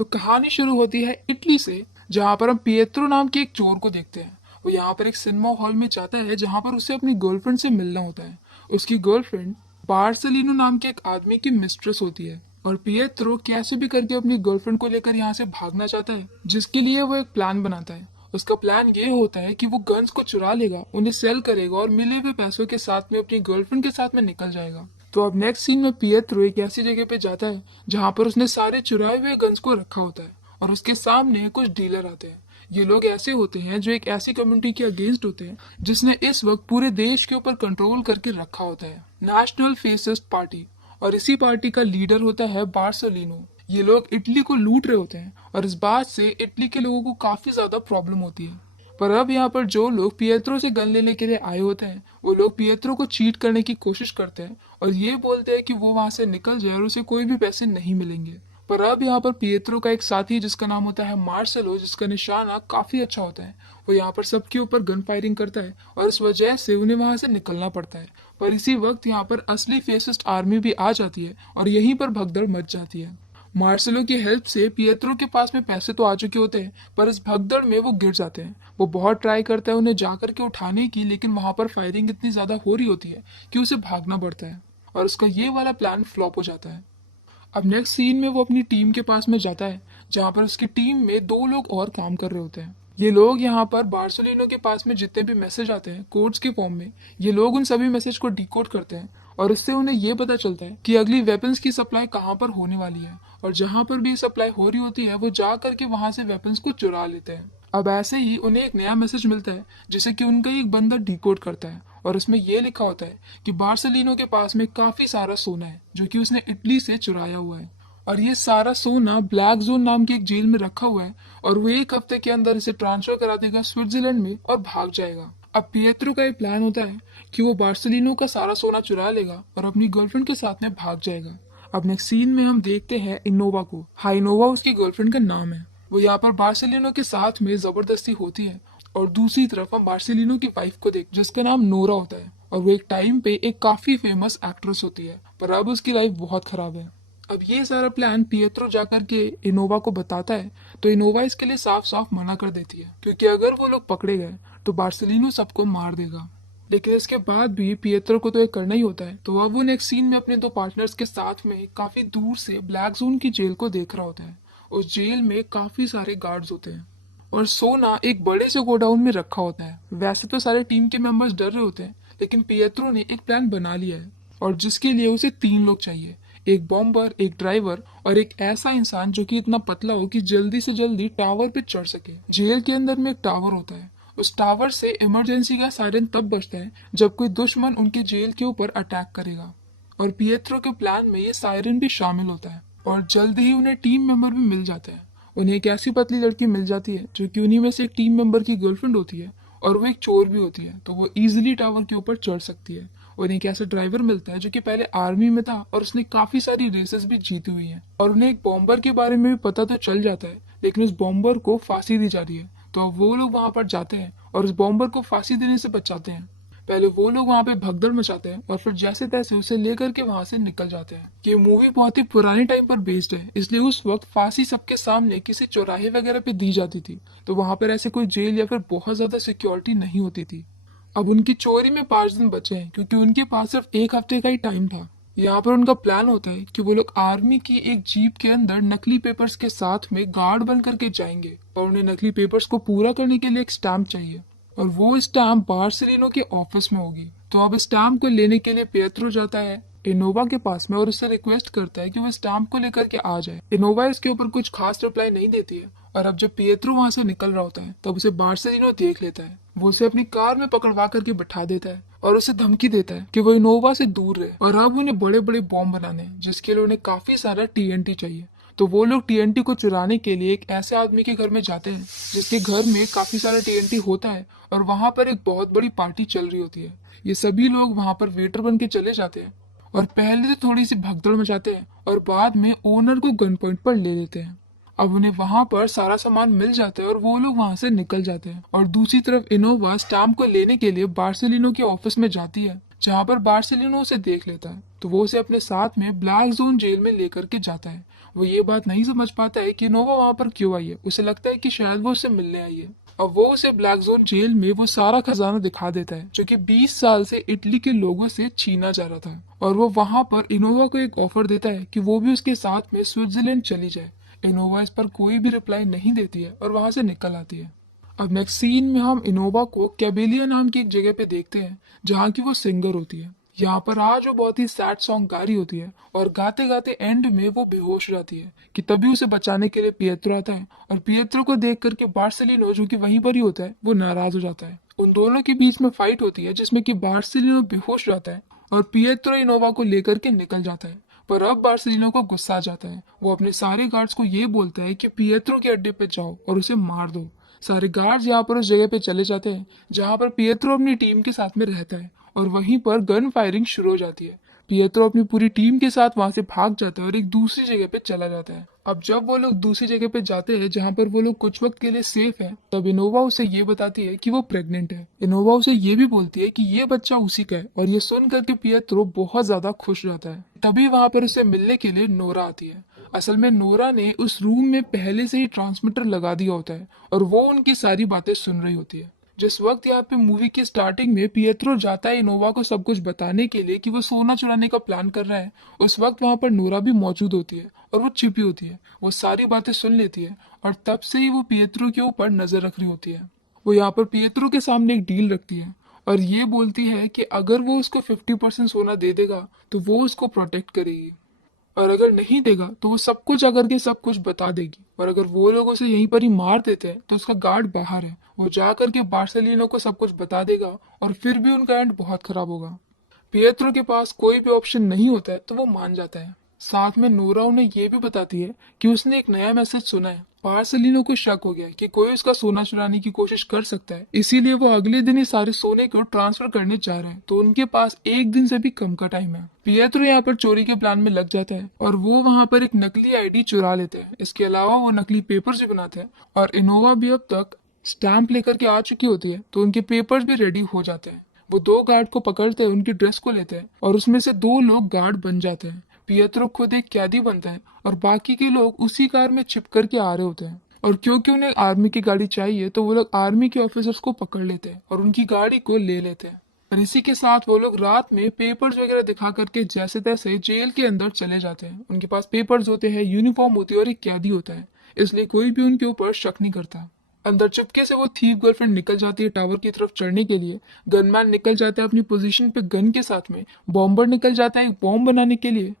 तो कहानी शुरू होती है इटली से, जहाँ पर हम पिएत्रो नाम के एक चोर को देखते हैं। वो यहाँ पर एक सिनेमा हॉल में जाता है जहाँ पर उसे अपनी गर्लफ्रेंड से मिलना होता है। उसकी गर्लफ्रेंड बार्सेलिनो नाम के एक आदमी की मिस्ट्रेस होती है और पिएत्रो कैसे भी करके अपनी गर्लफ्रेंड को लेकर यहाँ से भागना चाहता है, जिसके लिए वो एक प्लान बनाता है। उसका प्लान ये होता है कि वो गन्स को चुरा लेगा, उन्हें सेल करेगा और मिले हुए पैसों के साथ में अपनी गर्लफ्रेंड के साथ में निकल जाएगा। तो अब नेक्स्ट सीन में पिएत्रो एक ऐसी जगह पे जाता है जहाँ पर उसने सारे चुराए हुए गन्स को रखा होता है और उसके सामने कुछ डीलर आते हैं। ये लोग ऐसे होते हैं जो एक ऐसी कम्युनिटी के अगेंस्ट होते हैं जिसने इस वक्त पूरे देश के ऊपर कंट्रोल करके रखा होता है, नेशनल फेसिस्ट पार्टी। और इसी पार्टी का लीडर होता है बार्सोलिनो। ये लोग इटली को लूट रहे होते हैं और इस बात से इटली के लोगों को काफी ज्यादा प्रॉब्लम होती है। पर अब यहाँ पर जो लोग पिएत्रो से गन लेने के लिए आए होते हैं वो लोग पिएत्रो को चीट करने की कोशिश करते हैं और ये बोलते हैं कि वो वहां से निकल जाए और उसे कोई भी पैसे नहीं मिलेंगे। पर अब यहाँ पर पिएत्रो का एक साथी जिसका नाम होता है मार्सेलो, जिसका निशाना काफी अच्छा होता है, वो यहाँ पर सबके ऊपर गन फायरिंग करता है और इस वजह से उन्हें वहां से निकलना पड़ता है। पर इसी वक्त यहाँ पर असली फेसिस्ट आर्मी भी आ जाती है और यहीं पर भगदड़ मच जाती है। मार्सेलो की हेल्प से पिएत्रो के पास में पैसे तो आ चुके होते हैं पर इस भगदड़ में वो गिर जाते हैं। वो बहुत ट्राई करता है उन्हें जाकर के उठाने की, लेकिन वहां पर फायरिंग इतनी ज्यादा हो रही होती है कि उसे भागना पड़ता है और उसका ये वाला प्लान फ्लॉप हो जाता है। अब नेक्स्ट सीन में वो अपनी टीम के पास में जाता है जहाँ पर उसकी टीम में दो लोग और काम कर रहे होते हैं। ये लोग यहाँ पर बार्सोलिनो के पास में जितने भी मैसेज आते हैं कोड्स के फॉर्म में, ये लोग उन सभी मैसेज को डिकोड करते हैं और इससे उन्हें ये पता चलता है कि अगली वेपन्स की सप्लाई कहाँ पर होने वाली है और जहाँ पर भी सप्लाई हो रही होती है वो जा करके वहां से वेपन्स को चुरा लेते हैं। अब ऐसे ही उन्हें एक नया मैसेज मिलता है जिसे कि उनका एक बंदा डिकोड करता है और उसमें यह लिखा होता है कि बार्सोलिनो के पास में काफी सारा सोना है जो कि उसने इटली से चुराया हुआ है और ये सारा सोना ब्लैक जोन नाम की एक जेल में रखा हुआ है और वो एक हफ्ते के अंदर इसे ट्रांसफर करा देगा स्विट्जरलैंड में और भाग जाएगा। अब पिएत्रो का एक प्लान होता है कि वो बार्सोलिनो का सारा सोना चुरा लेगा और अपनी गर्लफ्रेंड के साथ में भाग जाएगा। अब नेक्स्ट सीन में हम देखते हैं इनोवा को। हाँ, इनोवा उसकी गर्लफ्रेंड का नाम है। वो यहाँ पर बार्सिलिनो के साथ में जबरदस्ती होती है और दूसरी तरफ हम बार्सिलिनो की वाइफ को देख जिसका नाम नोरा होता है और वो एक टाइम पे एक काफी फेमस एक्ट्रेस होती है, पर अब उसकी लाइफ बहुत खराब है। अब ये सारा प्लान पिएत्रो जाकर के इनोवा को बताता है तो इनोवा इसके लिए साफ साफ मना कर देती है क्योंकि अगर वो लोग पकड़े गए तो बार्सिलिनो सबको मार देगा। लेकिन इसके बाद भी पिएत्रो को तो ये करना ही होता है, तो अब वो नेक्स्ट सीन में अपने दो पार्टनर्स के साथ में काफी दूर से ब्लैक जोन की जेल को देख रहा होता है। उस जेल में काफी सारे गार्ड्स होते हैं और सोना एक बड़े से गोडाउन में रखा होता है। वैसे तो सारे टीम के मेंबर्स डर रहे होते हैं लेकिन पिएत्रो ने एक प्लान बना लिया है और जिसके लिए उसे तीन लोग चाहिए, एक बॉम्बर, एक ड्राइवर और एक ऐसा इंसान जो कि इतना पतला हो कि जल्दी से जल्दी टावर पे चढ़ सके। जेल के अंदर में एक टावर होता है, उस टावर से इमरजेंसी का सायरन तब बजता है जब कोई दुश्मन उनके जेल के ऊपर अटैक करेगा और पिएत्रो के प्लान में ये सायरन भी शामिल होता है और जल्द ही उन्हें टीम मेंबर भी मिल जाता है। उन्हें एक ऐसी पतली लड़की मिल जाती है जो कि उन्हीं में से एक टीम मेंबर की गर्लफ्रेंड होती है और वो एक चोर भी होती है, तो वो इजीली टावर के ऊपर चढ़ सकती है। उन्हें एक ऐसा ड्राइवर मिलता है जो कि पहले आर्मी में था और उसने काफी सारी रेसेस भी जीती हुई हैं और उन्हें एक बॉम्बर के बारे में भी पता तो चल जाता है लेकिन उस बॉम्बर को फांसी दी जा रही है। तो अब वो लोग वहां पर जाते हैं और उस बॉम्बर को फांसी देने से बचाते हैं। पहले वो लोग वहां पे भगदड़ मचाते हैं और फिर जैसे तैसे उसे लेकर के वहां से निकल जाते हैं। ये मूवी बहुत ही पुराने टाइम पर बेस्ड है, इसलिए उस वक्त फांसी सबके सामने किसी चौराहे वगैरह पे दी जाती थी, तो वहां पर ऐसे कोई जेल या फिर बहुत ज्यादा सिक्योरिटी नहीं होती थी। अब उनकी चोरी में 5 दिन बचे हैं क्योंकि उनके पास सिर्फ एक हफ्ते का ही टाइम था। यहाँ पर उनका प्लान होता है कि वो लोग आर्मी की एक जीप के अंदर नकली पेपर्स के साथ में गार्ड बन करके जाएंगे और उन्हें नकली पेपर्स को पूरा करने के लिए एक स्टैम्प चाहिए और वो स्टैम्प बार्सिलिनो के ऑफिस में होगी। तो अब स्टैम्प को लेने के लिए पिएत्रो जाता है इनोवा के पास में और उससे रिक्वेस्ट करता है कि वो स्टैम्प को लेकर के आ जाए। इनोवा इसके ऊपर कुछ खास रिप्लाई नहीं देती है और अब जब पिएत्रो वहां से निकल रहा होता है तब उसे बार्सिलिनो देख लेता है। वो उसे अपनी कार में पकड़वा करके बैठा देता है और उसे धमकी देता है कि वो इनोवा से दूर रहे और अब उन्हें बड़े बड़े बॉम्ब बनाने हैं जिसके लिए उन्हें काफी सारा टीएनटी चाहिए। तो वो लोग टीएनटी को चुराने के लिए एक ऐसे आदमी के घर में जाते हैं जिसके घर में काफी सारा टीएनटी होता है और वहां पर एक बहुत बड़ी पार्टी चल रही होती है। ये सभी लोग वहां पर वेटर बन के चले जाते हैं और पहले तो थोड़ी सी भगदड़ मचाते हैं और बाद में ओनर को गन पॉइंट पर ले लेते हैं। अब उन्हें वहां पर सारा सामान मिल जाता है और वो लोग वहां से निकल जाते हैं और दूसरी तरफ इनोवा स्टैम्प को लेने के लिए बार्सिलिनो के ऑफिस में जाती है जहाँ पर बार्सिलिनो उसे देख लेता है, तो वो उसे अपने साथ में ब्लैक जोन जेल में लेकर के जाता है वो ये बात नहीं समझ पाता है कि इनोवा वहां पर क्यों आई है। उसे लगता है कि शायद वो उससे मिलने आई है। अब वो उसे ब्लैक जोन जेल में वो सारा खजाना दिखा देता है जो कि 20 साल से इटली के लोगों से छीना जा रहा था। और वो वहां पर इनोवा को एक ऑफर देता है कि वो भी उसके साथ में स्विट्जरलैंड चली जाए। इनोवा इस पर कोई भी रिप्लाई नहीं देती है और वहां से निकल आती है। अब नेक्स्ट सीन में हम इनोवा को कैबेलिया नाम की एक जगह पे देखते हैं जहाँ की वो सिंगर होती है। यहाँ पर आज वो बहुत ही सैड सॉन्ग गा रही होती है और गाते गाते एंड में वो बेहोश हो जाती है कि तभी उसे बचाने के लिए पिएत्रो आता है। और पिएत्रो को देख करके बार्सेलिनो जो कि वहीं पर ही होता है वो नाराज हो जाता है। उन दोनों के बीच में फाइट होती है जिसमें कि बार्सेलिनो बेहोश हो जाता है और पिएत्रो इनोवा को लेकर के निकल जाता है। पर अब बार्सिलिनो को गुस्सा आ जाता है। वो अपने सारे गार्ड्स को ये बोलता है कि पिएत्रो के अड्डे पे जाओ और उसे मार दो। सारे गार्ड्स यहाँ पर उस जगह पे चले जाते हैं जहाँ पर पिएत्रो अपनी टीम के साथ में रहता है और वहीं पर गन फायरिंग शुरू हो जाती है। पिएत्रो अपनी पूरी टीम के साथ वहां से भाग जाता है और एक दूसरी जगह पे चला जाता है। अब जब वो लोग दूसरी जगह पे जाते हैं जहाँ पर वो लोग कुछ वक्त के लिए सेफ है, तब इनोवा उसे ये बताती है कि वो प्रेग्नेंट है। इनोवा उसे ये भी बोलती है कि ये बच्चा उसी का है और ये सुन करके पिएत्रो बहुत ज्यादा खुश हो जाता है। तभी वहां पर उसे मिलने के लिए नोरा आती है। असल में नोरा ने उस रूम में पहले से ही ट्रांसमीटर लगा दिया होता है और वो उनकी सारी बातें सुन रही होती है। जिस वक्त यहाँ पे मूवी की स्टार्टिंग में पिएत्रो जाता है इनोवा को सब कुछ बताने के लिए कि वो सोना चुराने का प्लान कर रहा है, उस वक्त वहां पर नोरा भी मौजूद होती है और वो छिपी होती है। वो सारी बातें सुन लेती है और तब से ही वो पिएत्रो के ऊपर नजर रख रही होती है। वो यहाँ पर पिएत्रो के सामने एक डील रखती है और ये बोलती है कि अगर वो उसको 50% सोना दे देगा तो वो उसको प्रोटेक्ट करेगी, और अगर नहीं देगा तो वो सब कुछ अगर के सब कुछ बता देगी। और अगर वो लोग उसे यहीं पर ही मार देते हैं तो उसका गार्ड बाहर है, वो जा करके बार्सेलिनो को सब कुछ बता देगा और फिर भी उनका एंड बहुत खराब होगा। पिएत्रो के पास कोई भी ऑप्शन नहीं होता है तो वो मान जाता है। साथ में नोरा उन्हें ये भी बताती है कि उसने एक नया मैसेज सुना है। बार्सेलिनो को शक हो गया कि कोई उसका सोना चुराने की कोशिश कर सकता है, इसीलिए वो अगले दिन ही सारे सोने को ट्रांसफर करने जा रहे हैं। तो उनके पास एक दिन से भी कम का टाइम है। पिएत्रो यहाँ पर चोरी के प्लान में लग जाता है और वो वहाँ पर एक नकली आईडी चुरा लेते हैं। इसके अलावा वो नकली पेपर्स भी बनाते हैं और इनोवा भी अब तक स्टैंप लेकर के आ चुकी होती है तो उनके पेपर्स भी रेडी हो जाते हैं। वो दो गार्ड को पकड़ते हैं, उनकी ड्रेस को लेते हैं और उसमें से दो लोग गार्ड बन जाते हैं। पिएत्रो खुद एक कैदी बनता है और बाकी के लोग उसी कार में छिप करके आ रहे होते हैं। और क्योंकि उन्हें आर्मी की गाड़ी चाहिए तो वो लोग आर्मी के ऑफिसर्स को पकड़ लेते हैं और उनकी गाड़ी को ले लेते हैं। और इसी के साथ वो लोग रात में पेपर्स वगैरह दिखा करके जैसे तैसे जेल के अंदर चले जाते हैं। उनके पास पेपर्स होते हैं, यूनिफॉर्म होती है और एक कैदी होता है, इसलिए कोई भी उनके ऊपर शक नहीं करता। अंदर चुपके से वो थीव गर्लफ्रेंड निकल जाती है टावर की तरफ चढ़ने के लिए। गनमैन निकल जाता है अपनी पोजीशन पे गन के साथ में। बॉम्बर निकल जाता है एक बॉम्ब बनाने के लिए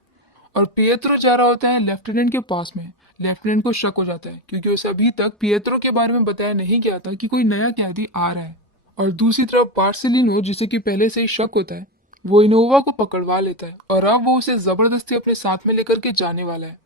और पिएत्रो जा रहा होता है लेफ्टिनेंट के पास में। लेफ्टिनेंट को शक हो जाता है क्योंकि उसे अभी तक पिएत्रो के बारे में बताया नहीं गया था कि कोई नया कैदी आ रहा है। और दूसरी तरफ बार्सिलिनो, जिसे कि पहले से ही शक होता है, वो इनोवा को पकड़वा लेता है और अब वो उसे जबरदस्ती अपने साथ में लेकर के जाने वाला है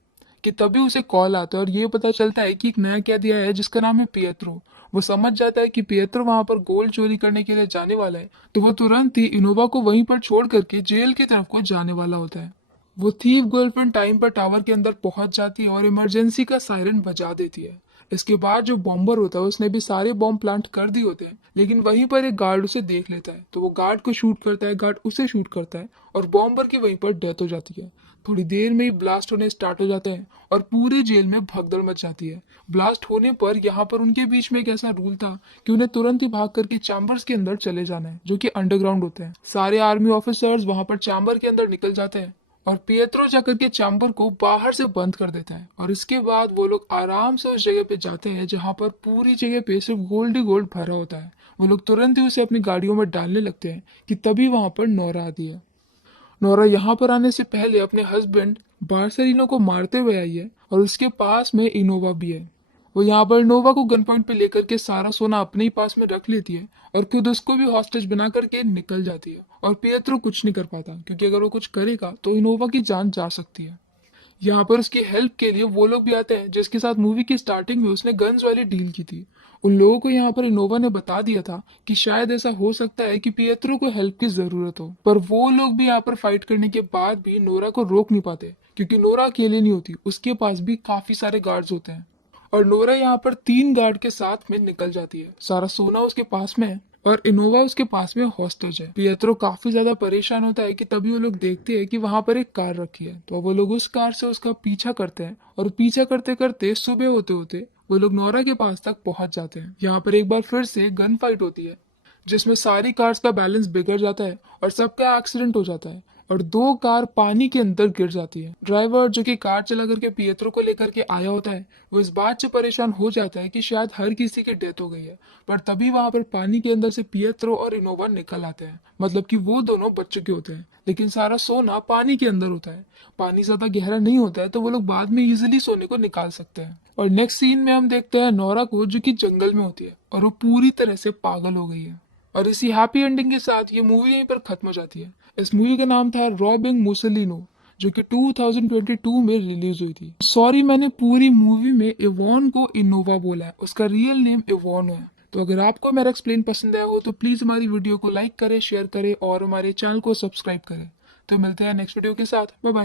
कि तभी उसे कॉल आता है और ये पता चलता है कि एक नया कैदी आया है जिसका नाम है पिएत्रो। वो समझ जाता है कि पिएत्रो वहां पर गोल्ड चोरी करने के लिए जाने वाला है, तो वो तुरंत ही इनोवा को वहीं पर छोड़ करके जेल की तरफ को जाने वाला होता है। वो थीव गर्लफ्रेंड टाइम पर टावर के अंदर पहुंच जाती है और इमरजेंसी का सायरन बजा देती है। इसके बाद जो बॉम्बर होता है उसने भी सारे बॉम्ब प्लांट कर दिए होते हैं, लेकिन वहीं पर एक गार्ड उसे देख लेता है तो वो गार्ड को शूट करता है, गार्ड उसे शूट करता है और बॉम्बर की वहीं पर डेथ हो जाती है। थोड़ी देर में ही ब्लास्ट होने स्टार्ट हो जाते हैं और पूरे जेल में भगदड़ मच जाती है। ब्लास्ट होने पर यहाँ पर उनके बीच में एक ऐसा रूल था कि उन्हें तुरंत ही भाग करके चैम्बर्स के अंदर चले जाना है जो कि अंडरग्राउंड होते हैं। सारे आर्मी ऑफिसर्स वहां पर चैम्बर के अंदर निकल जाते हैं और पिएत्रो जाकर के चैम्बर को बाहर से बंद कर देता है और इसके बाद वो लोग आराम से उस जगह पे जाते हैं जहां पर पूरी जगह पे सिर्फ गोल्ड ही गोल्ड भरा होता है। वो लोग तुरंत ही उसे अपनी गाड़ियों में डालने लगते हैं कि तभी वहां पर नोरा आती है। नोरा यहाँ पर आने से पहले अपने हस्बैंड बार्सेलिनो को मारते हुए आई है और उसके पास में इनोवा भी है। वो यहाँ पर इनोवा को गन पॉइंट पे लेकर के सारा सोना अपने ही पास में रख लेती है और खुद उसको भी हॉस्टेज बना करके निकल जाती है। और पिएत्रो कुछ नहीं कर पाता क्योंकि अगर वो कुछ करेगा तो इनोवा की जान जा सकती है। यहाँ पर उसकी हेल्प के लिए वो लोग भी आते हैं जिसके साथ मूवी की स्टार्टिंग में उसने गन्स वाली डील की थी। उन लोगों को यहाँ पर इनोवा ने बता दिया था कि शायद ऐसा हो सकता है कि पिएत्रो को हेल्प की जरूरत हो, पर वो लोग भी यहाँ पर फाइट करने के बाद भी नोरा को रोक नहीं पाते क्योंकि नोरा अकेले नहीं होती, उसके पास भी काफी सारे गार्ड्स होते हैं। और नोरा यहाँ पर 3 गार्ड के साथ में निकल जाती है। सारा सोना उसके पास में है और इनोवा उसके पास में हॉस्टेज है। पिएत्रो काफी ज्यादा परेशान होता है कि तभी वो लोग देखते हैं कि वहां पर एक कार रखी है, तो वो लोग उस कार से उसका पीछा करते हैं और पीछा करते करते सुबह होते होते वो लोग नोरा के पास तक पहुंच जाते हैं। यहाँ पर एक बार फिर से गन फाइट होती है जिसमें सारी कार्स का बैलेंस बिगड़ जाता है और सबका एक्सीडेंट हो जाता है और दो कार पानी के अंदर गिर जाती है। ड्राइवर जो कि कार चला करके पिएत्रो को लेकर के आया होता है वो इस बात से परेशान हो जाता है कि शायद हर किसी की डेथ हो गई है, पर तभी वहां पर पानी के अंदर से पिएत्रो और इनोवा निकल आते हैं। मतलब कि वो दोनों बच चुके होते हैं, लेकिन सारा सोना पानी के अंदर होता है। पानी ज्यादा गहरा नहीं होता है तो वो लोग बाद में इजिली सोने को निकाल सकते हैं। और नेक्स्ट सीन में हम देखते हैं नोरा को जो कि जंगल में होती है और वो पूरी तरह से पागल हो गई है। और इसी हैप्पी एंडिंग के साथ ये मूवी यहीं पर खत्म हो जाती है। इस मूवी का नाम था रॉबिंग मुसेलिनो, जो कि 2022 में रिलीज हुई थी। सॉरी, मैंने पूरी मूवी में इवॉन को इनोवा बोला है, उसका रियल नेम इवॉन है। तो अगर आपको मेरा एक्सप्लेन पसंद आया हो तो प्लीज हमारी वीडियो को लाइक करें, शेयर करें और हमारे चैनल को सब्सक्राइब करें। तो मिलते हैं नेक्स्ट वीडियो के साथ। Bye bye.